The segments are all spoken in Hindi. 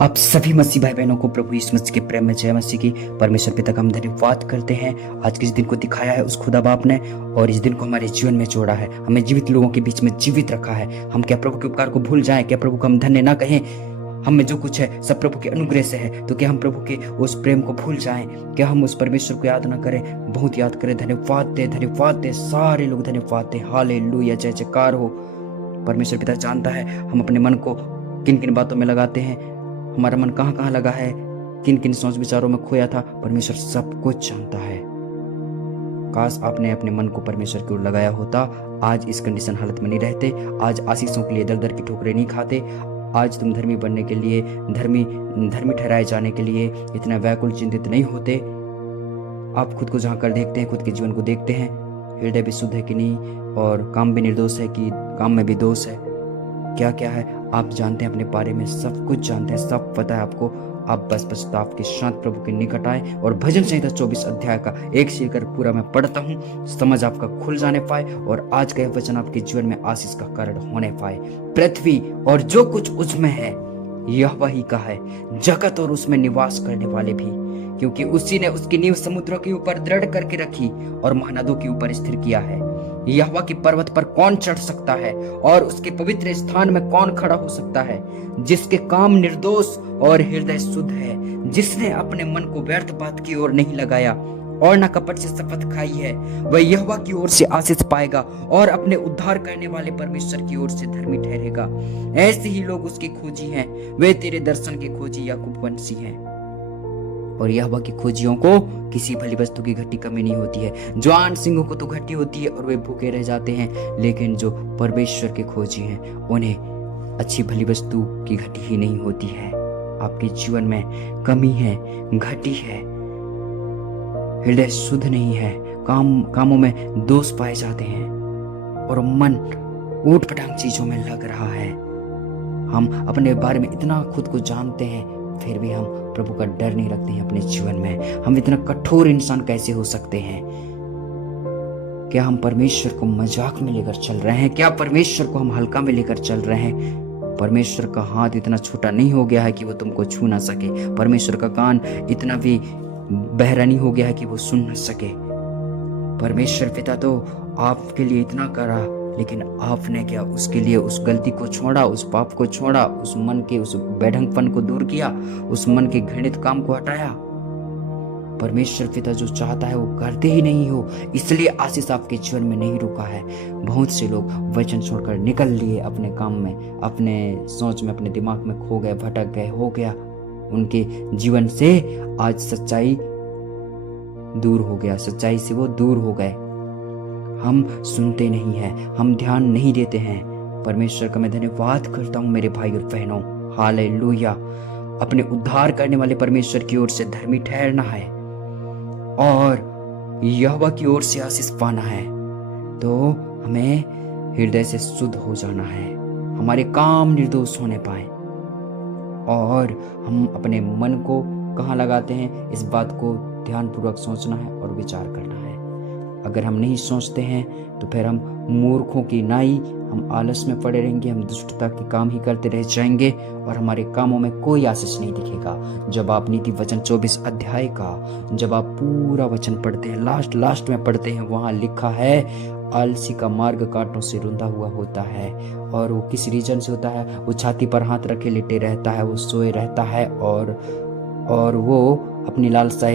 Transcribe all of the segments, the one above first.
आप सभी मसीह भाई बहनों को प्रभु यीशु मसीह के प्रेम में जय मसीह की। परमेश्वर पिता का हम धन्यवाद करते हैं आज के इस दिन को दिखाया है उस खुदा बाप ने, और इस दिन को हमारे जीवन में जोड़ा है, हमें जीवित लोगों के बीच में जीवित रखा है। हम क्या प्रभु के उपकार को भूल जाएं? क्या प्रभु को हम धन्य ना कहें? हम में जो कुछ है सब प्रभु के अनुग्रह से है, तो क्या हम प्रभु के उस प्रेम को भूल जाएं? क्या हम उस परमेश्वर को याद ना करें? बहुत याद करें। धन्यवाद दे, सारे लोग धन्यवाद दे। हालेलुया, जय जयकार हो। परमेश्वर पिता जानता है हम अपने मन को किन किन बातों में लगाते हैं, हमारा मन कहाँ कहाँ लगा है, किन किन सोच विचारों में खोया था। परमेश्वर सब कुछ जानता है। काश आपने अपने मन को परमेश्वर की ओर लगाया होता, आज इस कंडीशन हालत में नहीं रहते, आज आशीषों के लिए दर दर की ठोकरें नहीं खाते, आज तुम धर्मी बनने के लिए, धर्मी ठहराए जाने के लिए इतना व्याकुल चिंतित नहीं होते। आप खुद को जहाँ कर देखते हैं, खुद के जीवन को देखते हैं, हृदय भी शुद्ध है कि नहीं, और काम भी निर्दोष है कि काम में भी दोष है, क्या क्या है आप जानते हैं। अपने बारे में सब कुछ जानते हैं, सब पता है आपको। आप बस पश्चाताप के साथ प्रभु के निकट आए और भजन संहिता 24 अध्याय का एक से लेकर पूरा मैं पढ़ता हूँ, समझ आपका खुल जाने पाए और आज का यह वचन आपके जीवन में आशीष का कारण होने पाए। पृथ्वी और जो कुछ उसमें है यह वही का है, जगत और उसमें निवास करने वाले भी, क्योंकि उसी ने उसकी नींव समुद्रों के ऊपर दृढ़ करके रखी और महानदों के ऊपर स्थिर किया है। यहोवा की पर्वत पर कौन चढ़ सकता है और उसके पवित्र स्थान में कौन खड़ा हो सकता है? जिसके काम निर्दोष और हृदय शुद्ध है, जिसने अपने मन को व्यर्थ बात की ओर नहीं लगाया और न कपट से शपथ खाई है, वह यहोवा की ओर से आशीष पाएगा और अपने उद्धार करने वाले परमेश्वर की ओर से धर्मी ठहरेगा। ऐसे ही लोग उसके खोजी हैं, वे तेरे दर्शन के खोजी याकूब वंशी हैं। और यहोवा की खोजियों को किसी भली वस्तु की घटी कमी नहीं होती है। जवान सिंहों को तो घटी होती है और वे भूखे रह जाते हैं, लेकिन जो परमेश्वर के खोजी हैं उन्हें अच्छी भली वस्तु की घटी ही नहीं होती है। आपके जीवन में कमी है, घटी है, हृदय शुद्ध नहीं है, कामों में दोष पाए जाते हैं और मन ऊट पटांग चीजों में लग रहा है। हम अपने बारे में इतना खुद को जानते हैं, फिर भी हम प्रभु का डर नहीं रखते हैं अपने जीवन में। हम इतना कठोर इंसान कैसे हो सकते हैं? क्या हम परमेश्वर को मजाक में लेकर चल रहे हैं? क्या परमेश्वर को हम हल्का में लेकर चल रहे हैं? परमेश्वर का हाथ इतना छोटा नहीं हो गया है कि वो तुमको छू ना सके। परमेश्वर का कान इतना भी बहरा नहीं हो गया है कि वो सुन न सके। परमेश्वर पिता तो आपके लिए इतना करा, लेकिन आपने क्या उसके लिए उस गलती को छोड़ा, उस पाप को छोड़ा, उस मन के उस बेढंगपन को दूर किया, उस मन के घृणित काम को हटाया। परमेश्वर पिता जो चाहता है वो करते ही नहीं हो, इसलिए आशीष आपके जीवन में नहीं रुका है। बहुत से लोग वचन छोड़कर निकल लिए अपने काम में, अपने सोच में, अपने दिमाग में खो गए, भटक गए, हो गया उनके जीवन से आज सच्चाई दूर हो गया, सच्चाई से वो दूर हो गए। हम सुनते नहीं हैं, हम ध्यान नहीं देते हैं। परमेश्वर का मैं धन्यवाद करता हूँ मेरे भाई और बहनों। हालेलुया। अपने उद्धार करने वाले परमेश्वर की ओर से धर्मी ठहरना है और यहोवा की ओर से आशीष पाना है, तो हमें हृदय से शुद्ध हो जाना है, हमारे काम निर्दोष होने पाए। और हम अपने मन को कहाँ लगाते हैं, इस बात को ध्यानपूर्वक सोचना है और विचार करना है। अगर हम नहीं सोचते हैं तो फिर हम मूर्खों की नाई, हम आलस में पड़े रहेंगे, हम दुष्टता के काम ही करते रह जाएंगे और हमारे कामों में कोई आशीष नहीं दिखेगा। जब आप नीति वचन 24 अध्याय का जब आप पूरा वचन पढ़ते हैं, लास्ट में पढ़ते हैं, वहाँ लिखा है आलसी का मार्ग कांटों से रुंधा हुआ होता है। और वो किस रीजन से होता है? वो छाती पर हाथ रखे लेटे रहता है, वो सोए रहता है और वो अपनी लालसा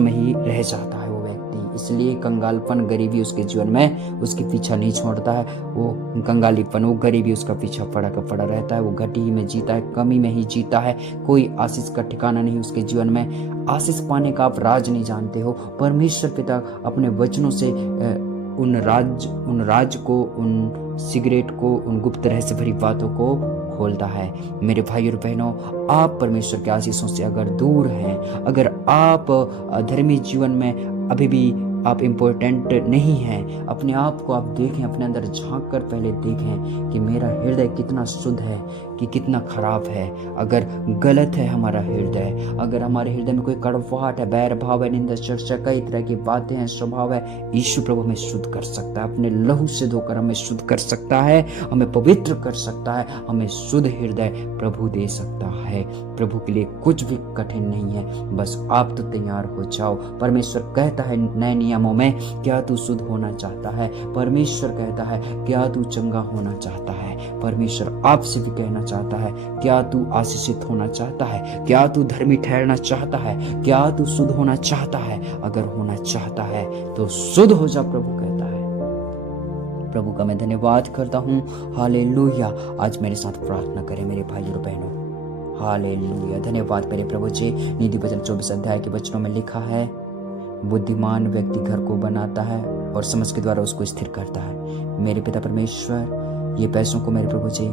में ही रह जाता है वो व्यक्ति। इसलिए कंगालपन, गरीबी उसके जीवन में उसके पीछा नहीं छोड़ता है। वो कंगालीपन, वो गरीबी उसका पीछा पड़ा रहता है। वो घटी ही में जीता है, कमी में ही जीता है, कोई आशीष का ठिकाना नहीं उसके जीवन में। आशीष पाने का आप राज नहीं जानते हो। परमेश्वर पिता अपने वचनों से उन राज को, उन सिगरेट को, उन गुप्त रहस्य भरी बातों को खोलता है। मेरे भाई और बहनों, आप परमेश्वर के आशीषों से अगर दूर हैं, अगर आप धर्मी जीवन में अभी भी आप इम्पोर्टेंट नहीं हैं। अपने आप को आप देखें, अपने अंदर झांक कर पहले देखें कि मेरा हृदय कितना शुद्ध है कि कितना खराब है। अगर गलत है हमारा हृदय, अगर हमारे हृदय में कोई कड़वाहट है, बैर भाव है, निंदा चर्चा, कई तरह की बातें हैं, स्वभाव है, यीशु प्रभु हमें शुद्ध कर सकता है। अपने लहू से धोकर हमें शुद्ध कर सकता है, हमें पवित्र कर सकता है, हमें शुद्ध हृदय प्रभु दे सकता है। प्रभु के लिए कुछ भी कठिन नहीं है, बस आप तो तैयार हो जाओ। परमेश्वर कहता है नए नियमों में, क्या तू शुद्ध होना चाहता है? परमेश्वर कहता है, क्या तू चंगा होना चाहता है? परमेश्वर आपसे भी कहना चाहता है, क्या तू आशीषित होना चाहता है? क्या तू धर्मी ठहरना चाहता है? क्या तू शुद्ध होना चाहता है? अगर होना चाहता है तो शुद्ध हो जा, प्रभु कहता है। प्रभु का मैं धन्यवाद करता हूँ। हालेलुया। आज मेरे साथ प्रार्थना करें मेरे भाइयों और बहनों। हालेलुया। धन्यवाद मेरे प्रभु जी। नीति वचन 24 अध्याय के वचनों में लिखा है, बुद्धिमान व्यक्ति घर को बनाता है और समझ के द्वारा उसको स्थिर करता है। मेरे पिता परमेश्वर, ये पैसों को मेरे प्रभु जी,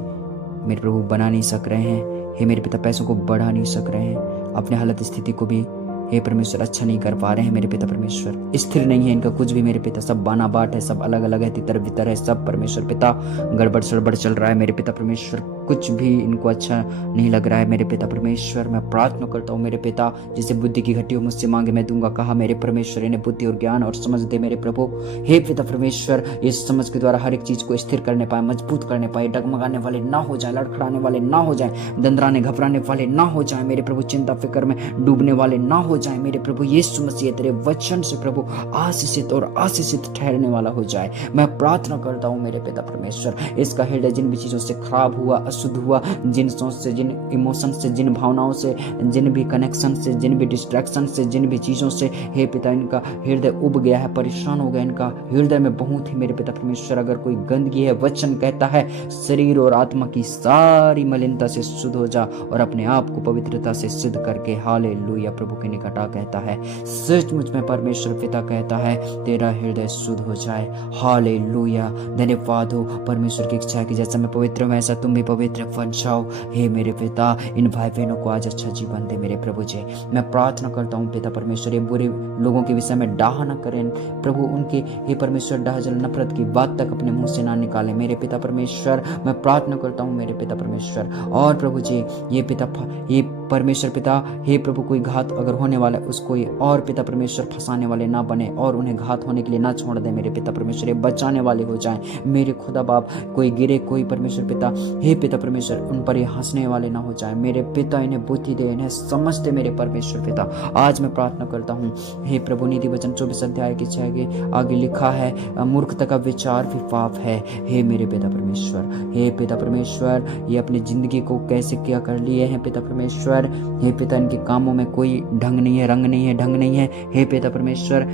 मेरे प्रभु बना नहीं सक रहे हैं। हे मेरे पिता, पैसों को बढ़ा नहीं सक रहे हैं। अपने हालत स्थिति को भी हे परमेश्वर अच्छा नहीं कर पा रहे हैं। मेरे पिता परमेश्वर, स्थिर नहीं है इनका कुछ भी। मेरे पिता सब बाना बाट है, सब अलग अलग है, तितर बितर है, सब परमेश्वर पिता गड़बड़ सड़बड़ चल रहा है। मेरे पिता परमेश्वर, कुछ भी इनको अच्छा नहीं लग रहा है। मेरे पिता परमेश्वर, मैं प्रार्थना करता हूँ मेरे पिता, जिसे बुद्धि की घटी हो मुझसे मांगे मैं दूंगा कहा। मेरे परमेश्वर, इन्हें बुद्धि और ज्ञान और समझ दे मेरे प्रभु। हे पिता परमेश्वर, इस समझ के द्वारा हर एक चीज को स्थिर करने पाए, मजबूत करने पाए, डगमगाने वाले ना हो जाए, लड़खड़ाने वाले ना हो जाए, दंदराने घबराने वाले ना हो जाए। मेरे प्रभु, चिंता फिक्र में डूबने वाले ना हो जाए। मेरे प्रभु यीशु मसीह, तेरे वचन से प्रभु आशीषित और आशीषित ठहरने वाला हो जाए। मैं प्रार्थना करता हूँ मेरे पिता परमेश्वर, इसका हृदय जिन भी चीजों से खराब हुआ, अशुद्ध हुआ, जिन सोच से, जिन इमोशन से, जिन भावनाओं से, जिन भी कनेक्शन से, जिन भी डिस्ट्रैक्शन से, जिन भी चीजों से हे पिता इनका हृदय उब गया है, परेशान हो गया, इनका हृदय में बहुत ही मेरे पिता परमेश्वर अगर कोई गंदगी है, वचन कहता है शरीर और आत्मा की सारी मलिनता से शुद्ध हो जा और अपने आप को पवित्रता से सिद्ध करके हालेलुया प्रभु के निकट आ। कहता है सचमुच में परमेश्वर पिता कहता है तेरा हृदय शुद्ध हो जाए। हालेलुया। धन्यवाद हो परमेश्वर की इच्छा है कि जैसा मैं पवित्र हूं वैसा तुम भी पवित्र बन जाओ। हे मेरे पिता, इन भाई बहनों को आज अच्छा जीवन दे मेरे प्रभु जी। मैं प्रार्थना करता हूँ पिता परमेश्वर, ये बुरे लोगों के विषय में डाह न करें प्रभु, उनके हे परमेश्वर डाह जल नफरत की बात तक अपने मुंह से ना निकाले मेरे पिता परमेश्वर। मैं प्रार्थना करता हूँ मेरे पिता परमेश्वर। और प्रभु जी ये परमेश्वर पिता, हे प्रभु कोई घात अगर होने वाला है उसको और पिता परमेश्वर फंसाने वाले ना बने और उन्हें घात होने के लिए ना छोड़ दे मेरे पिता परमेश्वर। ये बचाने वाले हो जाएं मेरे खुदा बाप। कोई गिरे, कोई परमेश्वर पिता, हे पिता परमेश्वर उन पर ये हंसने वाले ना हो जाए मेरे पिता। इन्हें बुद्धि दे, इन्हें समझ दे मेरे परमेश्वर पिता। आज मैं प्रार्थना करता हूँ हे प्रभु, नीति वचन 24 अध्याय के 6 के आगे लिखा है मूर्खता का विचार भी पाप है। हे मेरे पिता परमेश्वर, हे पिता परमेश्वर, ये अपनी जिंदगी को कैसे क्या कर लिए हैं पिता परमेश्वर। हे पिता इनके कामों में कोई ढंग नहीं है, रंग नहीं है, ढंग नहीं है। हे पिता परमेश्वर,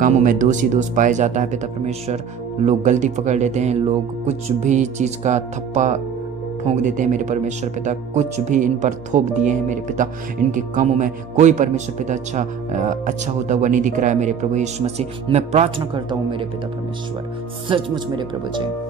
कामों में दोष ही दोष पाया जाता है पिता परमेश्वर। लोग गलती पकड़ लेते हैं, लोग कुछ भी चीज का थप्पा ठोंक देते हैं मेरे परमेश्वर पिता, कुछ भी इन पर थोप दिए हैं मेरे पिता। इनके कामों में कोई परमेश्वर पिता अच्छा होता हुआ नहीं दिख रहा है मेरे प्रभु यीशु मसीह। मैं प्रार्थना करता हूँ मेरे पिता परमेश्वर, सचमुच मेरे प्रभु जी।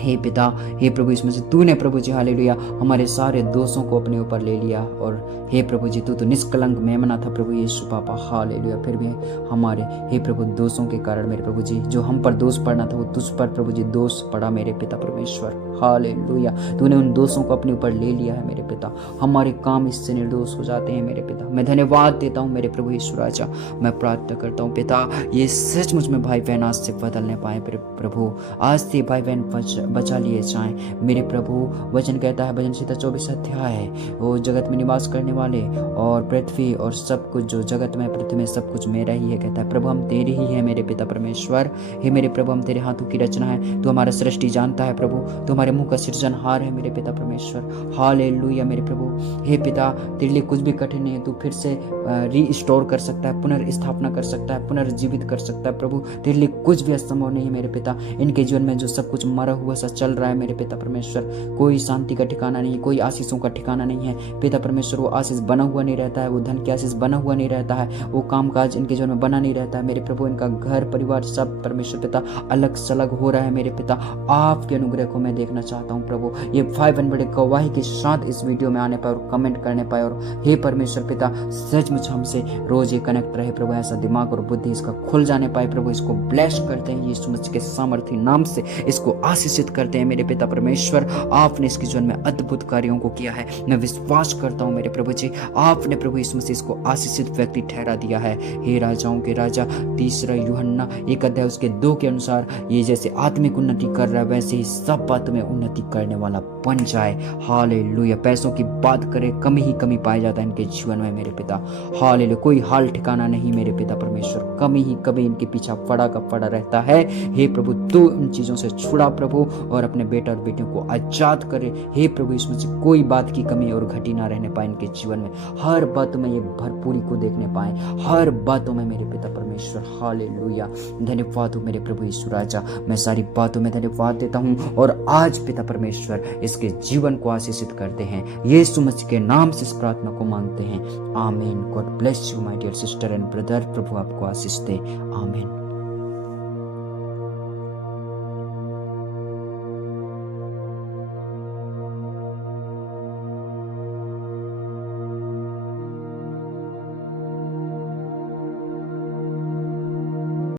हे पिता, हे प्रभु इसमें से तूने प्रभु जी हालेलुया हमारे सारे दोषों को अपने ऊपर ले लिया। और हे प्रभु जी, तू तो निष्कलंक मेमना था प्रभु यीशु पापा हालेलुया। फिर भी हमारे हे प्रभु दोषों के कारण मेरे प्रभु जी जो हम पर दोष पड़ना था वो तुझ पर प्रभु जी दोष पड़ा मेरे पिता परमेश्वर हालेलुया। तूने उन दोषों को अपने ऊपर ले लिया है मेरे पिता। हमारे काम इससे निर्दोष हो जाते हैं मेरे पिता। मैं धन्यवाद देता हूँ मेरे प्रभु यीशु राजा। मैं प्रार्थना करता हूँ पिता, ये सचमुच में भाई बहन आज से बदलने पाए प्रभु। आज से भाई बहन बचा लिए जाएं मेरे प्रभु। वचन कहता है भजन संहिता 24 अध्याय है, वो जगत में निवास करने वाले और पृथ्वी और सब कुछ जो जगत में पृथ्वी में सब कुछ मेरा ही है। कहता है प्रभु हम तेरे ही है मेरे पिता परमेश्वर। हे मेरे प्रभु, हम तेरे हाथों की रचना है, तू हमारा सृष्टि जानता है प्रभु, तू हमारे मुंह का सृजनहार है मेरे पिता परमेश्वर हालेलुया मेरे प्रभु। हे पिता, तेरे लिए कुछ भी कठिन नहीं है, तू फिर से रीस्टोर कर सकता है, पुनर्स्थापना कर सकता है, पुनर्जीवित कर सकता है प्रभु। तेरे लिए कुछ भी असंभव नहीं है मेरे पिता। इनके जीवन में जो सब कुछ मरा हुआ ऐसा चल रहा है मेरे पिता परमेश्वर, कोई शांति का ठिकाना नहीं है, कोई आशीषों का ठिकाना नहीं है पिता परमेश्वर। वो आशीष बना हुआ नहीं रहता है, वो धन की आशीष बना हुआ नहीं रहता है, वो कामकाज इनके जीवन में बना नहीं रहता है मेरे प्रभु। इनका घर परिवार सब परमेश्वर पिता अलग सलग हो रहा है मेरे पिता। आपके अनुग्रह को मैं देखना चाहता हूँ प्रभु। ये 500 गवाही के साथ इस वीडियो में आने पाए और कमेंट करने पाए, और हे परमेश्वर पिता सचमुच हमसे रोज ये कनेक्ट रहे प्रभु। ऐसा दिमाग और बुद्धि इसका खुल जाने पाए प्रभु। इसको ब्लेस करते हैं यीशु मसीह के सामर्थी नाम से, इसको आशीषित करते हैं मेरे पिता परमेश्वर। आपने इसके जीवन में अद्भुत कार्यों को किया है, मैं विश्वास करता हूँ मेरे प्रभु जी। आपने प्रभु यीशु मसीह इसको आशीषित व्यक्ति ठहरा दिया है। हे राजाओं के राजा 3 यूहन्ना 1 उसके 2 के अनुसार ये जैसे आत्मिक उन्नति कर रहा है वैसे ही सब बातों में उन्नति करने वाला बन जाए। हालेलुया। पैसों की बात करें कमी ही कमी पाया जाता है इनके जीवन में मेरे पिता। हालेलुया। कोई हाल ठिकाना नहीं मेरे पिता परमेश्वर, कमी ही कमी इनके पीछा पड़ा का पड़ा रहता है। हे प्रभु तू उन चीजों से छुड़ा प्रभु, और अपने बेटा और बेटियों को आजाद करे। हे प्रभु इसमें से कोई बात की कमी और घटी ना रहने पाए इनके जीवन में, हर बातों में ये भरपूरी को देखने पाए, हर बातों में मेरे पिता परमेश्वर। हालेलुया। धन्यवाद हो मेरे प्रभु यीशु राजा, मैं सारी बातों में धन्यवाद देता हूँ। और आज पिता परमेश्वर इसके जीवन को आशीषित करते हैं, यीशु मसीह के नाम से इस प्रार्थना को मांगते हैं। आमीन। God bless you my dear sister and brother. प्रभु आपको आशीष दे। आमीन।